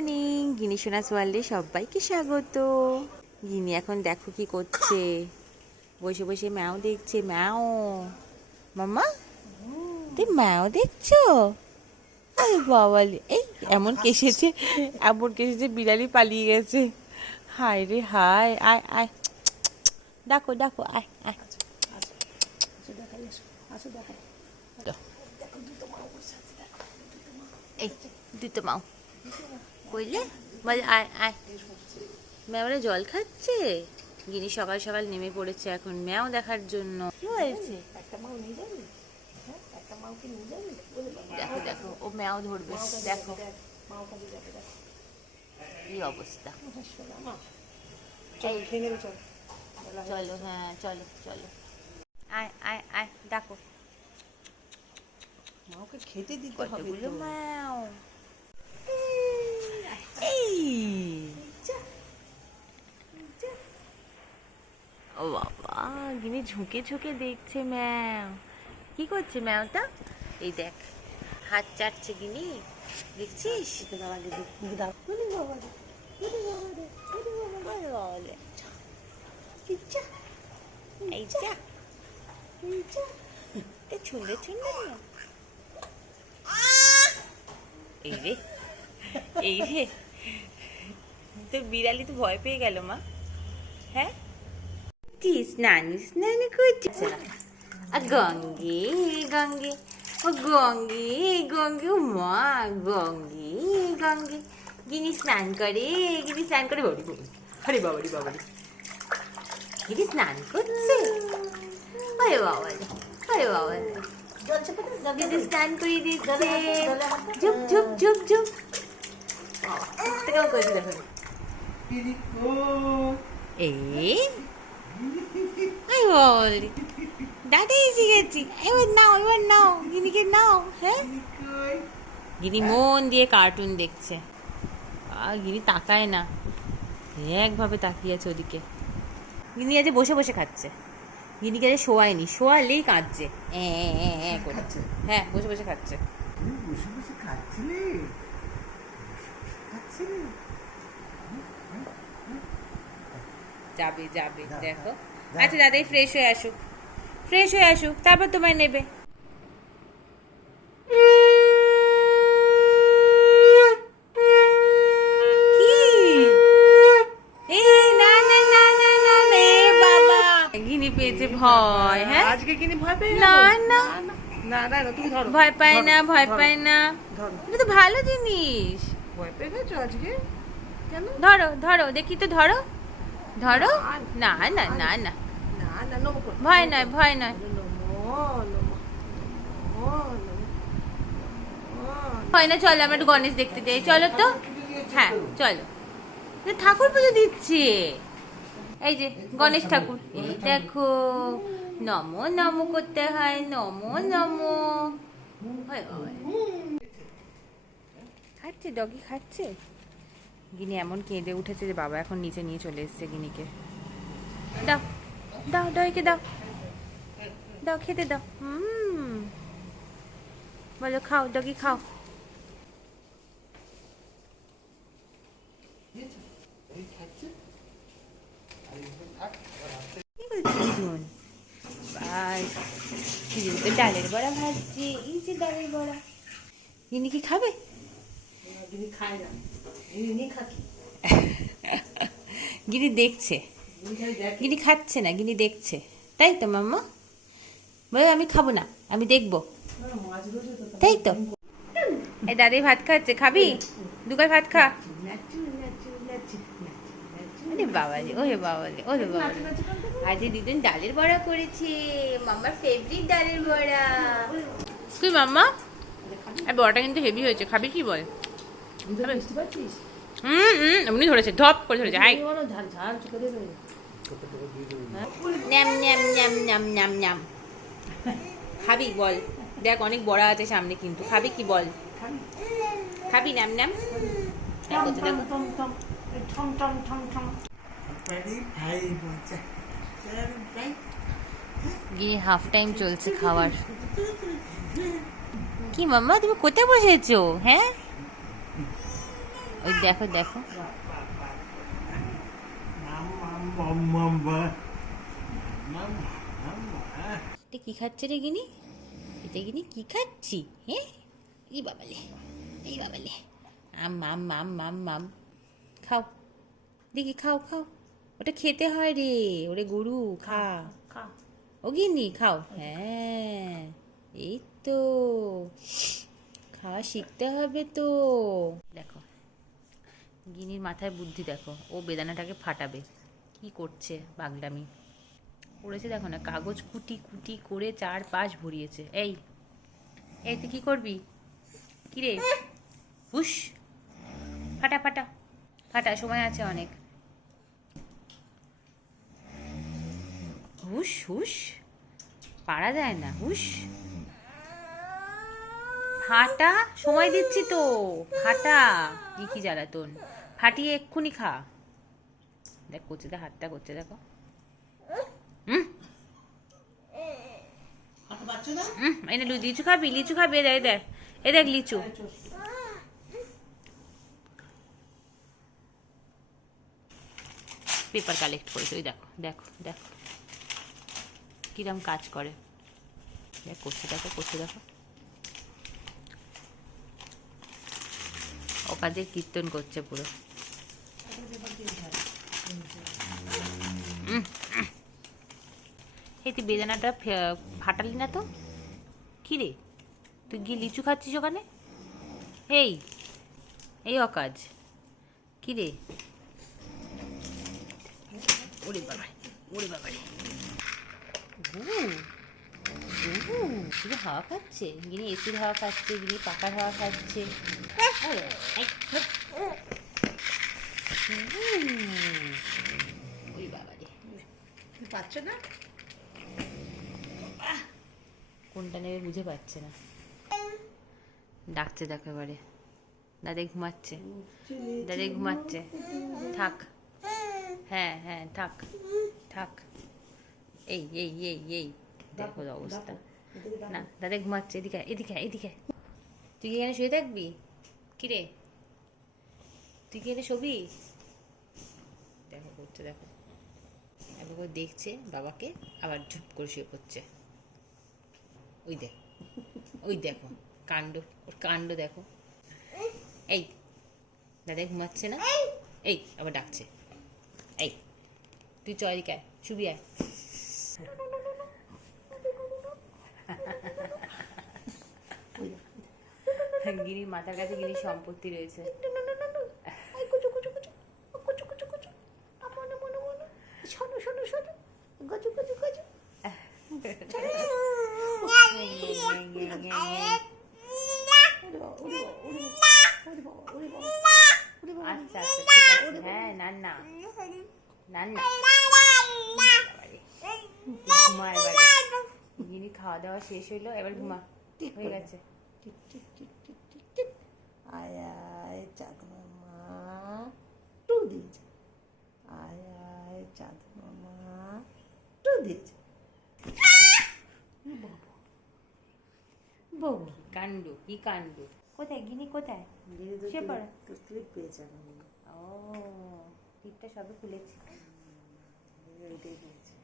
Morning, গিনি সোনাস ওয়ার্ল্ডে সবাইকে স্বাগত। গিনি এখন দেখো কি করছে, বসে বসে ম্যাও দেখছে। ম্যাও মাম্মা, তুই ম্যাও দেখছো? আরে বাবা, এই এমন কেসেছে বিড়ালি পালিয়ে গেছে। হায় রে হায়, আয় আয়, ডাকো ডাকো, আয় আয়। এই দুটো মাও কইলে বল, আয় আয়। ম্যাওরা জল খাচ্ছে। গিনি সকাল সকাল নেমে পড়েছে এখন ম্যাও দেখার জন্য। কি হয়েছে? দেখো দেখো, ও ম্যাও ধরবে, দেখো কি অবস্থা। চলো, হ্যাঁ চলো চলো, আয় আয় আয়, ডাকো। মাকে খেতে দিতে হবে কতগুলো তো। ম্যাও। এই ও বাবা, গিনি ঝুঁকে ঝুঁকে দেখছে ম্যাও। কি করছে ম্যাওটা? এই দেখ, হাত চাটছে গিনি, দেখছিস? এই যা, ছুঁড়ে ছুঁড়ে না। এই রে, এই রে, তো বিড়ালি তো ভয় পেয়ে গেল মা। হ্যাঁ, স্নান স্নান করছে। গঙ্গে গঙ্গে, ও গঙ্গে গঙ্গে, ও মা গঙ্গে গঙ্গে। গিনি স্নান করে, গিনি স্নান করে। বাবরি বাবরি, আরে বাবারি বাবারি, গিনি স্নান করছে। আরে বাবা, আরে বাবা, দিদি স্নান করিয়ে দিচ্ছে। ঝুপ ঝুপ ঝুপ ঝুপ, কেমন করেছে দেখো। এই বলি, দাদা এসে গেছি, এবার নাও, এবার নাও, গিনিকে নাও। হ্যাঁ, গিনি মন দিয়ে কার্টুন দেখছে। আর গিনি তাকায় না, একভাবে তাকিয়ে আছে ওদিকে। গিনি আজ বসে বসে খাচ্ছে। গিনিকে আজ শোয়ায়নি, শোয়ালেই কাঁদছে করে। হ্যাঁ, বসে বসে খাচ্ছে। বসে বসে খাচ্ছিলে? যাবে যাবে, দেখো। আচ্ছা দাদাই ফ্রেশ হয়ে আসুক, ফ্রেশ হয়ে আসুক, তারপর তোমায় নেবে। গিনি পেয়েছে ভয়। হ্যাঁ, আজকে কিনে ভয় পেয়ে গেল? না না না না না, তুমি ধরো। ভয় পায় না, ভয় ধরো, পায় না। ধরো। এটা তো ভালো জিনিস। ভয় পেয়ে গেছো আজকে? কেন? ধরো ধরো, দেখি তো, ধরো ধরো। না না না না, না না, নমো করো। ভয় নয়, ভয় নয়, ভয় না। চলো আমরা একটু গণেশ দেখতে যাই, চলো তো। হ্যাঁ চলো, ঠাকুর পুজো দিচ্ছে। এই যে গণেশ ঠাকুর, এই দেখো, নমো নমো করতে হয়, নমো নমো। খাচ্ছে, ডগি খাচ্ছে। গিনি এমন কেঁদে উঠেছে যে বাবা এখন নিচে নিয়ে চলে এসেছে গিনিকে। দাও দাও, ডগিকে দাও, দাও খেতে দাও। বলো খাও, ডগি খাও। ডালের বড়া ভাজছে, এই যে ডালের বড়া। গিনি কি খাবে? গিনি দেখছে, গিনি খাচ্ছে না, গিনি দেখছে। তাই তো মাম্মা? বলো আমি খাবো না, আমি দেখবো। তাই তো, এই দাদি ভাত খাচ্ছে, খাবি? দুগার ভাত খা। আরে বাবাজি, ওরে বাবাজি, ওরে বাবাজি, আজ দুদিন ডালের বড়া করেছে, মাম্মার ফেভারিট ডালের বড়া। তুই মাম্মা, আর বড়াটা কিন্তু হেভি হয়েছে, খাবি কি বল? এমনি ধরেছে, ধপ করে ধরেছে। হাই, ন্যাম ন্যাম ন্যাম ন্যাম ন্যাম ন্যাম। খাবি বল? দেখ অনেক বড়া আছে সামনে, কিন্তু খাবি কি বল? খাবি ন্যাম ন্যাম? গিয়ে হাফ টাইম চলছে খাওয়ার। কি মাম্মা, তুমি কোথায় বসেছো? হ্যাঁ, ওই দেখো দেখো, এটা কি খাচ্ছে রে গিনি? এটা গিনি কি খাচ্ছি? হ্যাঁ, এই বাবালে, এই বাবালে, আম আম আম আম আম, খাও দেখি, খাও খাও, ওটা খেতে হয় রে, ওরে গরু, খা খা। ও গিনি খাও। হ্যাঁ, এই তো খাওয়া শিখতে হবে তো। দেখো গিনির মাথায় বুদ্ধি দেখো, ও বেদানাটাকে ফাটাবে, কি করছে পাগলামি করেছে দেখো না, কাগজ কুটি কুটি করে চারপাশ ভরিয়েছে। এই এই তুই কি করবি? কিরে হুস, ফাটা ফাটা ফাটা, সময় আছে অনেক। হুস হুস, পারা যায় না, হুস ফাটা, সময় দিচ্ছি তো, ফাটা, কি জ্বালাতন, ফাটিয়ে এক্ষুনি খা। দেখ করছে, দেখ হাতটা করছে দেখো। হুম বাচ্চা না? এনে লিচু খাবি, লিচু খাবি, এ দেখ এ দেখ লিচু। পেপার কালেক্ট করেছে, ওই দেখো দেখো দেখো কিরম কাজ করে, দেখ করছে দেখো, করছে দেখো, অকাজের কীর্তন করছে পুরো। এই তুই বেদানাটা ফাটালি না তো, কি রে তুই গিয়ে লিচু খাচ্ছিস ওখানে? এই এই অকাজ, কি রে? ওরে বাবা, ওরে বাবা রে, শুধু হাওয়া খাচ্ছে গিনি, এসির হাওয়া খাচ্ছে গিনি, পাকার হাওয়া খাচ্ছে। ওই বাবা রে, বাচ্চা না? কোনটা নেবে বুঝে পাচ্ছে না, ডাকছে দেখো এবারে, দাদা ঘুমাচ্ছে, দাদা ঘুমাচ্ছে, থাক, হ্যাঁ হ্যাঁ থাক থাক, এই এই এই এই দেখো অবস্থা, না দাদা ঘুমাচ্ছে, এদিকে এদিকে এদিকে, তুই কি এখানে শুয়ে থাকবি? কিরে তুই কি এখানে শোবি? দেখো করছে দেখো, একবার দেখছে বাবাকে, আবার ঝুপ করে শুয়ে পড়ছে। ওই দেখ, ওই দেখো কাণ্ড, ওর কাণ্ড দেখো। এই দাদা ঘুমাচ্ছে না, এই আবার ডাকছে, এই তুই চ এদিকে আয়, শুবি আয়। গিরির মাথার কাছে গিরির সম্পত্তি রয়েছে। আচ্ছা আচ্ছা ঠিক আছে, হ্যাঁ নান্না নান্না, ঘুমা এবারে, গিনি খাওয়া দাওয়া শেষ হইলো, এবার ঘুমা, হয়ে গেছে। Tick tick tick tick tick tick, আয় আয় চাঁদ মামা টু দিয়েছে, আয় আয় চাঁদ মামা টু দিয়েছে। বউ কাণ্ড, কি কাণ্ড, কোথায় গিনি কোথায়? শুয়ে পড়ো। তো ক্লিপ পেয়েছে আমি, ও টিপটা সবে খুলেছি। ওইটাই পেয়েছে।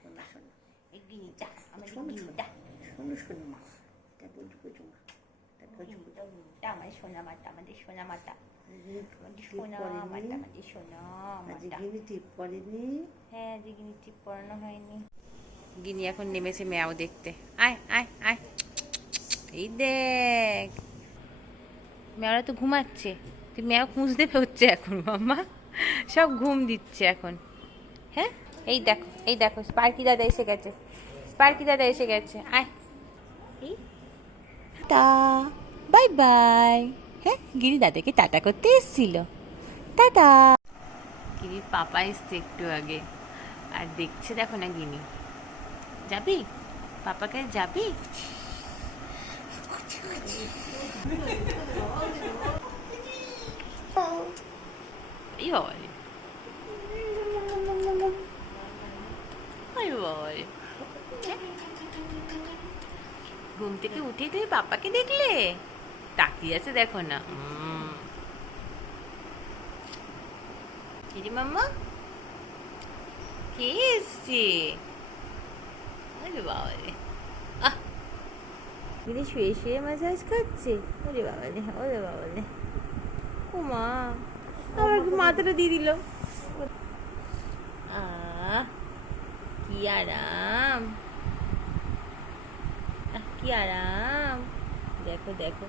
শোনা শোনা এই গিনি যা, আমার শোনো গিনি শোনো যা, শোনো শোনো মা, তা বলছো বলছো মা, তা বলছো গিনিটা আমার সোনা মাতা, আমাদের সোনা মাতা, আমাদের টিপ সোনা করেনি মাতা, আমাদের সোনা আজ মাতা। গিনি টিপ করেনি। হ্যাঁ আজ গিনি টিপ পরানো হয়নি। গিনি এখন নেমেছে ম্যাও দেখতে, আয় আয় আয়, এই দেখ ম্যাওরা তো ঘুমাচ্ছে, তুই ম্যাও খুঁজতে হচ্ছে এখন মাম্মা, সব ঘুম দিচ্ছে এখন। হ্যাঁ এই দেখো, এই দেখো স্পার্কি দাদা এসে গেছে, স্পার্কি দাদা এসে গেছে, আয় এই টা বাই বাই। হ্যাঁ গিরি দাদাকে টাটা করতে এসেছিল, টাটা। গিরির পাপা এসছে একটু আগে, আর দেখছে দেখো না গিনি, যাবি পাপাকে, যাবি? এই বাবা রে, ঘুম থেকে উঠে তুমি পাপাকে দেখলে, তাকিয়ে আছে দেখো না, কিরে মাম্মা, কে এসছে? আরে বাবা রে, আহ দিদি শুয়ে শুয়ে ম্যাসাজ খাচ্ছে। ওরে বাবা রে, ওরে বাবা রে, ও মা, আবার মাথাটা দিয়ে দিল। কি আরাম, কি আরাম। দেখো দেখো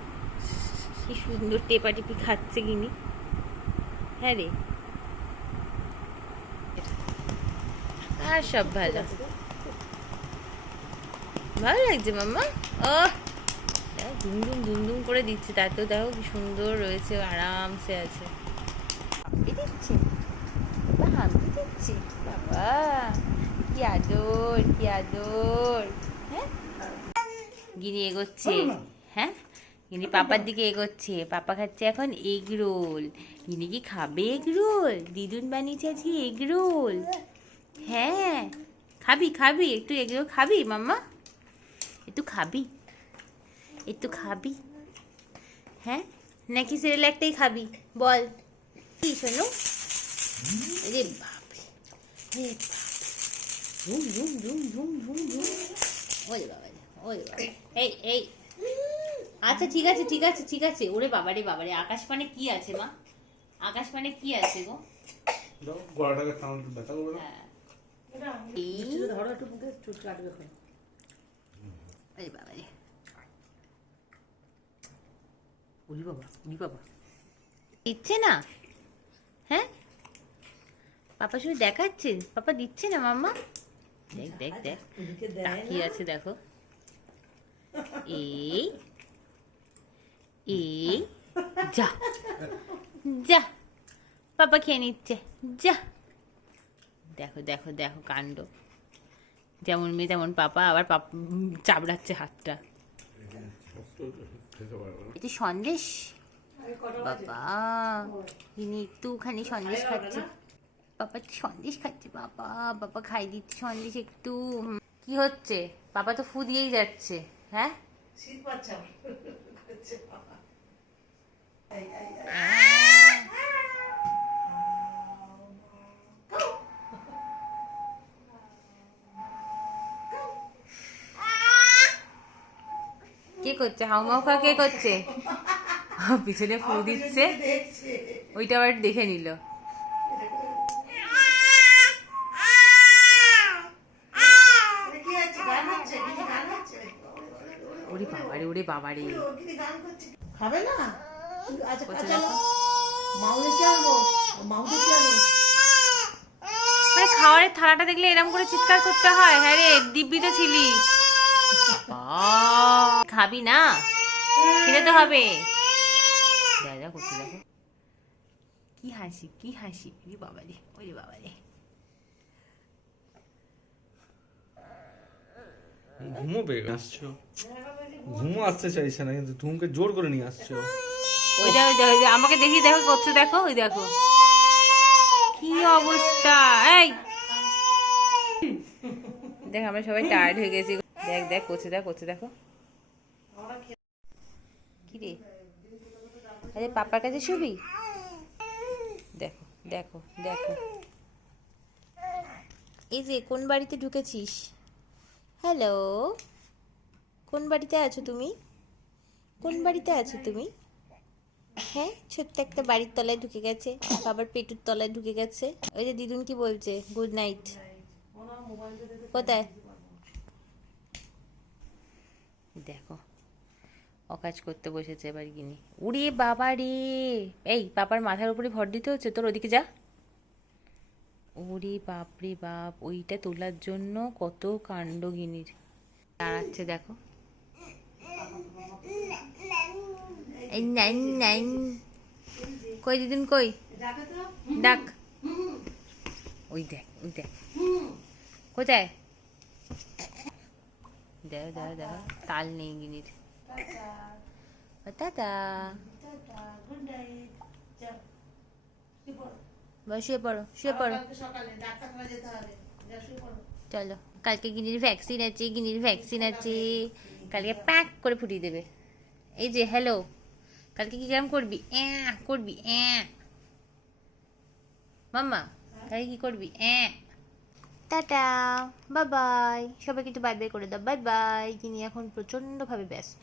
কি সুন্দর টেপাটিপি খাচ্ছে গিনি। হ্যাঁ রে, আর সব ভালো, ভালো লাগছে মাম্মা। ও দুমদুম দুমদুম করে দিচ্ছে, তাতেও দেখো কি সুন্দর রয়েছে, আরামসে আছে। হাঁপি দিচ্ছে, হাঁপি দিচ্ছে, বাবা কি আদর, কি আদর। হ্যাঁ, গিনি এগোচ্ছে। হ্যাঁ, গিনি পাপার দিকে এগোচ্ছে। পাপা খাচ্ছে এখন এগ রোল। গিনি কি খাবে এগ রোল? দিদুন বানিয়েছে আজকে এগ রোল। হ্যাঁ, খাবি খাবি একটু এগ রোল খাবি মাম্মা? একটু খাবি, একটু খাবি? হ্যাঁ, নাকি সেরেলাকটাই খাবি? বল কি শোনো। রে বাপরে, রে ধুম ধুম ধুম ধুম ধুম ধুম। ওরে বাবা রে, ওরে বাবা, এই এই, আচ্ছা ঠিক আছে ঠিক আছে ঠিক আছে। ওরে বাবারে বাবারে, আকাশ মানে কি আছে মা? আকাশ মানে কি আছে গো? গলাটাকে টান ব্যথা করবে না? হ্যাঁ, ধরো একটু মুখে চুট কাটবে এখন। ওরে বাবারে, ওরে বাবা, ওরে বাবা, দিচ্ছে না? হ্যাঁ, পাপা শুধু দেখাচ্ছে, পাপা দিচ্ছে না মাম্মা। দেখ দেখ দেখ, ওদিকে দেয় তাকিয়ে আছে দেখো। এই এই, যা যা, পাপা খেয়ে নিচ্ছে, যা। দেখো দেখো দেখো কাণ্ড, যেমন মেয়ে তেমন পাপা, আবার চাবড়াচ্ছে হাতটা। এটি সন্দেশ, বাবা ইনি একটুখানি সন্দেশ খাচ্ছে। পাপা একটু সন্দেশ খাচ্ছে, বাবা বাবা খাই দিচ্ছে সন্দেশ একটু। কি হচ্ছে? পাপা তো ফু দিয়েই যাচ্ছে। হ্যাঁ, শীত পাচ্ছে আমার। কে করছে হাউমাউ খা? কে করছে? পিছনে ফু দিচ্ছে, দেখছে ওইটা আবার দেখে নিল। এটা কি হচ্ছে? গান হচ্ছে? কি গান হচ্ছে? ওরে বাবারে, ওরে বাবারে, ও কি গান করছে? খাবে না? আচ্ছা করছে চলো, দেখো। মাউকে কি আনবো? মাউকে কি আনবো? মানে খাওয়ারের থালাটা দেখলে এরম করে চিৎকার করতে হয়? হ্যাঁ রে, দিব্যিতে ছিলি। খাবি না? খেতে তো হবে। যা যা করছে দেখো, কি হাসি, কি হাসি। ওরে বাবারে, ওরে বাবারে, ঘুমোবে আসছো, ঘুমো আসতে চাইছে না কিন্তু তুমকে জোর করে নিয়ে আসছো। ওই দেখো, ওই দেখো, আমাকে দেখি দেখো করছে দেখো, ওই দেখো কি অবস্থা। এই দেখ, আমরা সবাই টায়ার্ড হয়ে গেছি। দেখ দেখ করছে, দেখ করছে দেখো। কি রে, আরে পাপার কাছে শুবি? দেখো দেখো দেখো, এই যে কোন বাড়িতে ঢুকেছিস? হ্যালো, কোন বাড়িতে আছো তুমি? কোন বাড়িতে আছো তুমি? হ্যাঁ, ছোট্ট একটা বাড়ির তলায় ঢুকে গেছে, বাবার পেটুর তলায় ঢুকে গেছে। ওই যে দিদুন কি বলছে, গুড নাইট। কোথায়? দেখো, অকাজ করতে বসেছে এবার গিনি। উড়ে বাবা রে, এই পাপার মাথার উপরে ভর দিতে হচ্ছে তোর, ওদিকে যা। ওরে বাপ রে বাপ, ওইটা তোলার জন্য কত কাণ্ড গিনির। দাঁড়াচ্ছে দেখো, এই নাইন নাইন, কই দিদুন কই? ডাক, ওই দেখ, ওই দেখ কোথায়। দেখো দেখো দেখো, তাল নেই গিনির। Tata, good night. যাও, শুয়ে পড়ো, শুয়ে পড়ো, কালকে সকালে ডাক্তারখানা যেতে হবে। যাও, শুয়ে পড়ো। চলো। কালকে গিনির ভ্যাকসিন আছে, গিনির ভ্যাকসিন আছে, কালকে প্যাক করে ফুটিয়ে দেবে। এই যে হ্যালো, কালকে কি কেমন করবি? করবি মাম্মা তাই কি করবি টাটা বাই বাই, সবাই কিন্তু বাই বাই করে দাও, বাই বাই। যিনি এখন প্রচন্ডভাবে ব্যস্ত।